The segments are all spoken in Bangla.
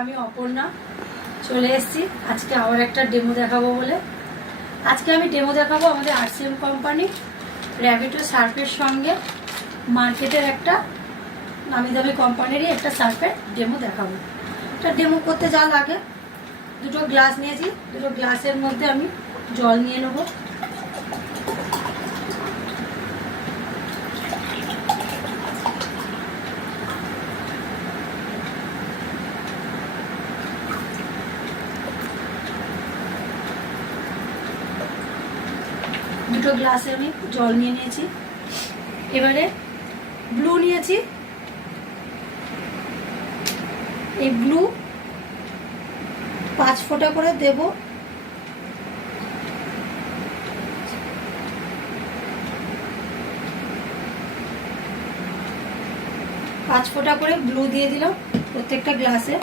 আমি অপর্ণা চলে এসেছি আজকে আবার একটা ডেমো দেখাবো বলে। আজকে আমি ডেমো দেখাবো আমাদের আরসিএম কোম্পানি র্যাবিটো সার্ফের সঙ্গে মার্কেটের একটা নামি দামি কোম্পানিরই একটা সার্ফের ডেমো দেখাবো। এটা ডেমো করতে যা লাগে, দুটো গ্লাস নিয়েছি, দুটো গ্লাসের মধ্যে আমি জল নিয়ে নেবো। দুটো গ্লাসে আমি জল নিয়ে নিয়েছি। এবারে ব্লু নিয়েছি, এই ব্লু 5 ফোঁটা করে দেব। পাঁচ ফোঁটা করে ব্লু দিয়ে দিলাম প্রত্যেকটা গ্লাসে।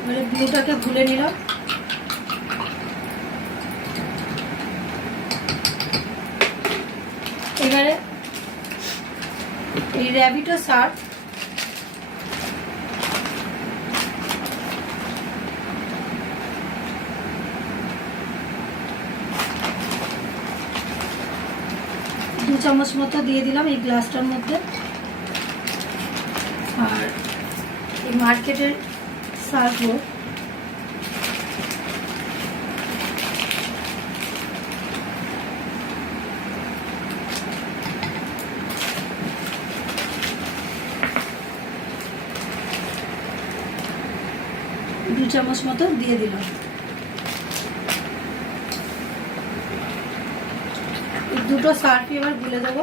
এবারে ব্লুটাকে গুলে নিলাম। এবারে এই র্যাবিটো সার্ফ দু চামচ মতো দিয়ে দিলাম এই গ্লাসটার মধ্যে। আর এই মার্কেটের সার্ফ দু চামচ মতো দিয়ে দিলাম। দুটো সার্ফই এবার গুলে দেবো।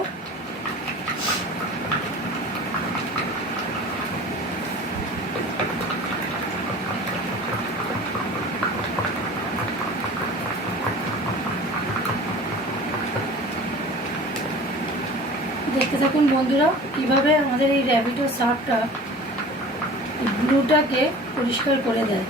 দেখতে থাকুন বন্ধুরা কিভাবে আমাদের এই র্যাবিটো সার্ফটা ব্লুটাকে পরিষ্কার করে দেয়।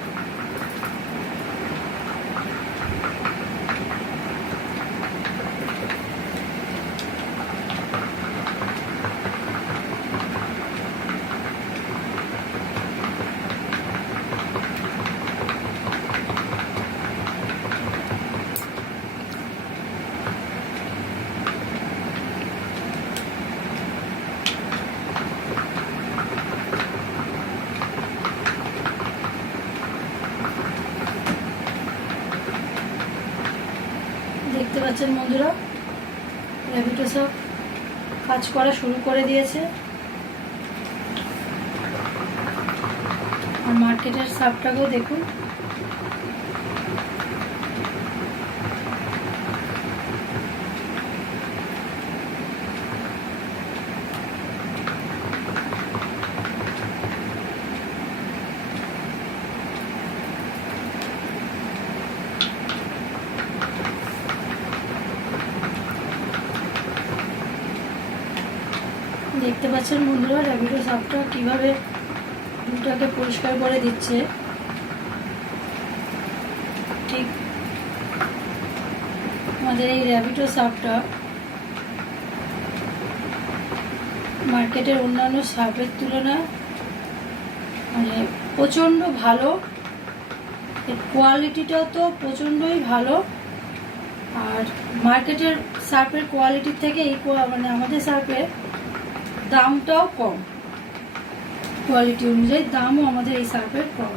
দেখতে পাচ্ছেন বন্ধুরা র্যাবিটো সার্ফ কাজ করা শুরু করে দিয়েছে। আর মার্কেটের সার্ফটাকেও দেখুন দেখতে পাচ্ছেন বন্ধুরা র্যাবিটো সার্ফটা কিভাবে ব্লুটাকে পরিষ্কার করে দিচ্ছে। ঠিক আমাদের এই র্যাবিটো সার্ফটা মার্কেটের অন্যান্য সার্ফের তুলনায় মানে প্রচণ্ড ভালো, এর কোয়ালিটিটাও তো প্রচণ্ডই ভালো। আর মার্কেটের সার্ফের কোয়ালিটির থেকে এই মানে আমাদের সার্ফের দামটাও কম, কোয়ালিটি অনুযায়ী দামও আমাদের এই সার্ফের কম।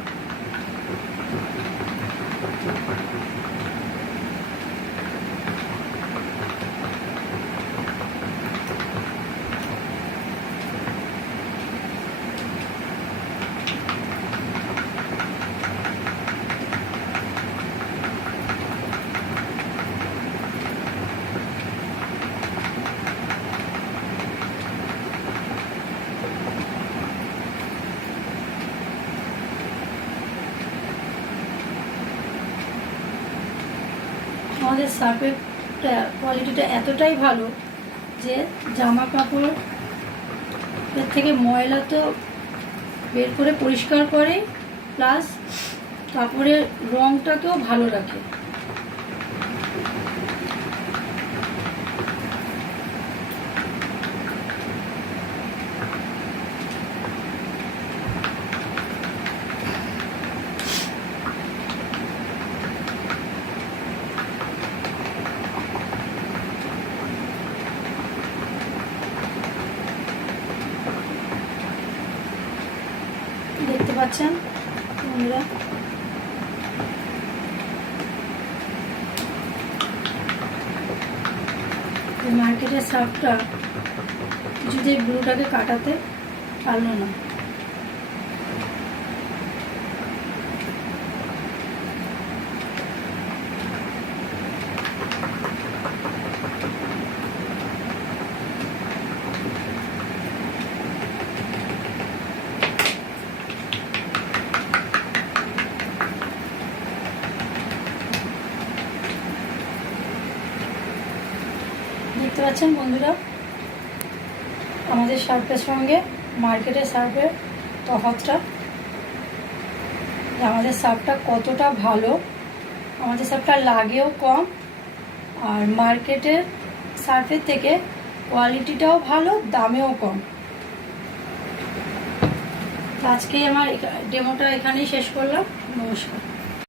আমাদের সার্ফের কোয়ালিটিটা এতটাই ভালো যে জামা কাপড় এর থেকে ময়লা তো বের করে পরিষ্কার করে, প্লাস কাপড়ের রঙটাকেও ভালো রাখে। পাচ্ছেন বন্ধুরা। মার্কেটের সার্ফটা কিছুতেই ব্লুটাকে কাটাতে পারলো না। দেখতে পাচ্ছেন বন্ধুরা, আমাদের সার্ফের সঙ্গে মার্কেটের সার্ফের তফাৎটা, আমাদের সার্ফটা কতটা ভালো। আমাদের সার্ফটা লাগেও কম, আর মার্কেটের সার্ফের থেকে কোয়ালিটিটাও ভালো, দামেও কম। আজকে আমার ডেমোটা এখানেই শেষ করলাম। নমস্কার।